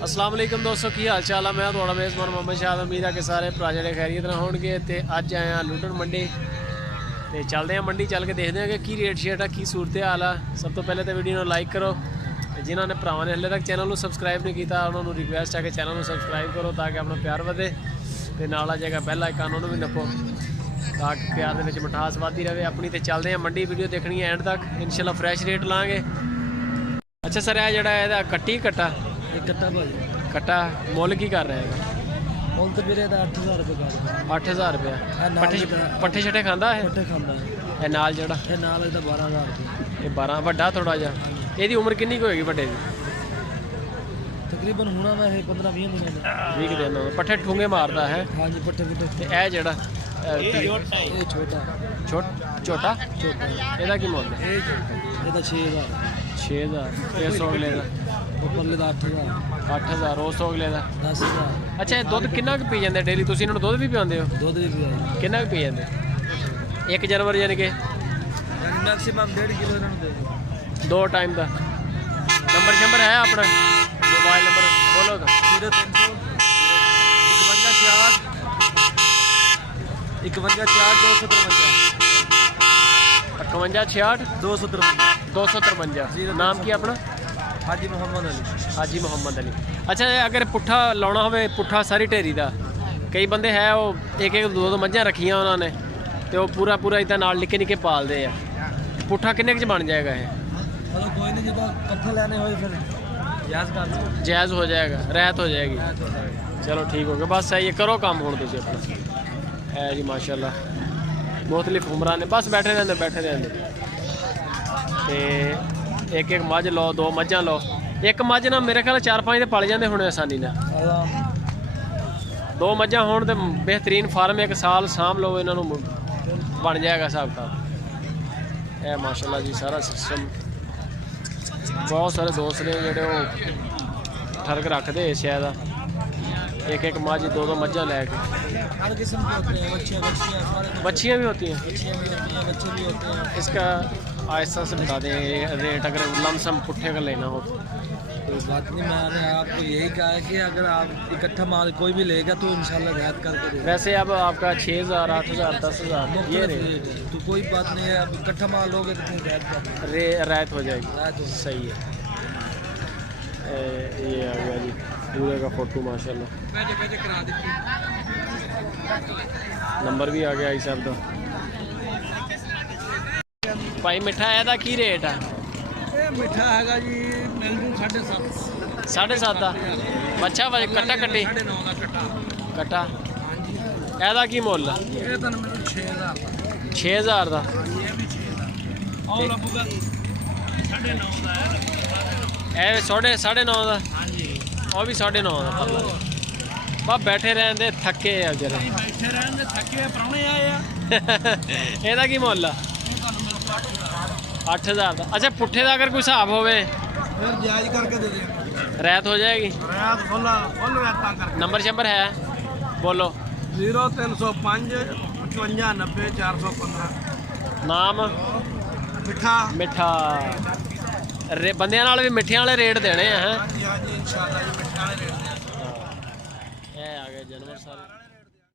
अस्सलाम वालेकुम दोस्तों, की हाल चाल है। मैं थोड़ा मेज़बान मोहम्मद शाह। उम्मीद है कि सारे भरा जेडे खैरियत नाल होणगे। ते अज आए हैं लुडन मंडी ते चलते हैं मंडी, चल के देखते हैं कि की रेट शेट है, की सूरत हाल है। सब तो पहले तो वीडियो को लाइक करो, जिन्होंने भरावां ने हले तक चैनल को सबसक्राइब नहीं किया उन्होंने रिक्वेस्ट है कि चैनल को सबसक्राइब करो ताकि अपना प्यार वधे ते नाल जाएगा बेल आइकन उन्होंने भी नप्पो ताकि प्यार के विच मिठास वधदी रहे अपनी। तो चलते हैं मंडी, वीडियो देखनी है एंड तक, इंशाल्लाह फ्रैश रेट लाँगे। अच्छा सर, यह जड़ा है कट्टी कट्टा कट्टा भाई कट्टा मुल की कर रहे हैं? मुल तो मेरे 8000 रुपये का 8000 रुपया। पट्ठे छट्ठे खांदा है? पट्ठे खांदा है। ये नाल जड़ा ये नाल ਇਹਦਾ 12000 रुपये। ये 12 ਵੱਡਾ थोड़ा जा। ਇਹਦੀ उम्र कितनी होएगी ਵੱਡੇ ਦੀ? तकरीबन होना मैं 15-20 दिन 20 दिन। पट्ठे ठूंगे मारदा है? हाँ जी पट्ठे पुट्ठे। ਤੇ ਇਹ ਜਿਹੜਾ ये छोटा ਛੋਟਾ ਇਹਦਾ ਕੀ ਮੁੱਲ ਹੈ? ये तो 6000 6000। ਇਹ 100 ਅਗਲੇ ਦਾ ਉੱਪਰਲੇ ਦਾ 8000 8000। ਉਹ 100 ਅਗਲੇ ਦਾ 10000। ਅੱਛਾ, ਇਹ ਦੁੱਧ ਕਿੰਨਾ ਕੁ ਪੀ ਜਾਂਦੇ ਡੇਲੀ? ਤੁਸੀਂ ਇਹਨਾਂ ਨੂੰ ਦੁੱਧ ਵੀ ਪਿਆਉਂਦੇ ਹੋ? ਦੁੱਧ ਵੀ ਪਿਆਈ ਕਿੰਨਾ ਕੁ ਪੀ ਜਾਂਦੇ? 1 ਜਾਨਵਰ ਯਾਨੀ ਕਿ मैक्सिमम 1.5 किलो ਇਹਨਾਂ ਨੂੰ ਦੇ ਦਿਓ। 2 टाइम का नंबर शंबर है अपना? मोबाइल नंबर बोलो तो। 0300 51 253 नाम की अपना? हाजी मोहम्मद अली। हाजी मोहम्मद अली। अच्छा, अगर पुट्ठा लाना हो, पुट्ठा सारी ढेरी का, कई बंदे है वो एक एक दो मझां रखियां उन्होंने तो पूरा पूरा इतना नाल निक्के निक्के पालते हैं। पुट्ठा किन्ने च बन जाएगा ये? मतलब कोई नहीं, जो कट्ठे लेने हो फिर जायज़ हो जाएगा, रियायत हो जाएगी। चलो ठीक हो गया, बस सही है, करो काम हुण तुसीं अपना। है जी माशाल्लाह, मुख्तलिफ उम्रां ने, बस बैठे रहंदे ते एक एक मझ लो, 2 मझां लो। एक मझ ना मेरे ख्याल 4-5 तो पल जाते होने आसानी ना। 2 मझां होण ते बेहतरीन फार्म, 1 साल साम लो, इन्हों बन जाएगा हिसाब किताब। है माशाल्लाह जी, सारा सिस्टम। बहुत सारे दोस्त ने जोड़े वो ठरक रखते शायद एक एक मझ 2-2 मझां लैके। हर किस्म के होते हैं, बच्चियाँ भी होती हैं। बच्चे भी होते हैं। इसका आहिस्ता से बता दें रेट, अगर लमसम पुट्ठे का लेना हो तो? कोई बात नहीं, मैंने आपको यही कहा है कि अगर आप इकट्ठा माल कोई भी लेगा तो इंशाल्लाह रियायत करके देगा। वैसे अब आपका 6000, 8000, 10000 ये रेट है, तो कोई बात नहीं है। अब इकट्ठा माल लोगे तो फिर रियायत हो जाएगी। सही है। ये आ गया जी पूरे का फोटो माशाल्लाह। नंबर भी आ गया इस सब का। भाई मिठा है की रेट है? मिठा है जी, मिल जू 7.5 7.5 अच्छा भाई। कट्टा कट्टी 9.5 का कट्टा ਇਹਦਾ ਕੀ ਮੁੱਲ? ਇਹ ਤਾਂ ਮੈਨੂੰ 6000 ਦਾ। 6000 ਦਾ? ਇਹ ਵੀ 6 ਦਾ। ਉਹ ਲੱਭੂਗਾ 9.5 ਦਾ ਹੈ। ਇਹ 9.5 ਦਾ? ਹਾਂਜੀ, ਉਹ ਵੀ 9.5 ਦਾ। ਬਸ ਬੈਠੇ ਰਹਿੰਦੇ ਥੱਕੇ ਆ ਜਰਾ। ਬੈਠੇ ਰਹਿੰਦੇ ਥੱਕੇ, ਪ੍ਰਾਹੁਣੇ ਆਏ ਆ। ਇਹਦਾ ਕੀ ਮੁੱਲ ਆ? 8000 ਦਾ। अच्छा, पुट्ठे का अगर कोई हिसाब होवे फिर जायज करके दे देंगे, रियायत हो जाएगी। रियायत फुल रियायत करके। नंबर शंबर है बोलो। 0305 55 90 415। नाम? मिठा। मिठा बंदियां नाल भी मिठियां वाले रेट देने हैं। हाँ जी इंशाल्लाह, ये मिठा वाले रेट देने। ये आ गए जानवर सारे।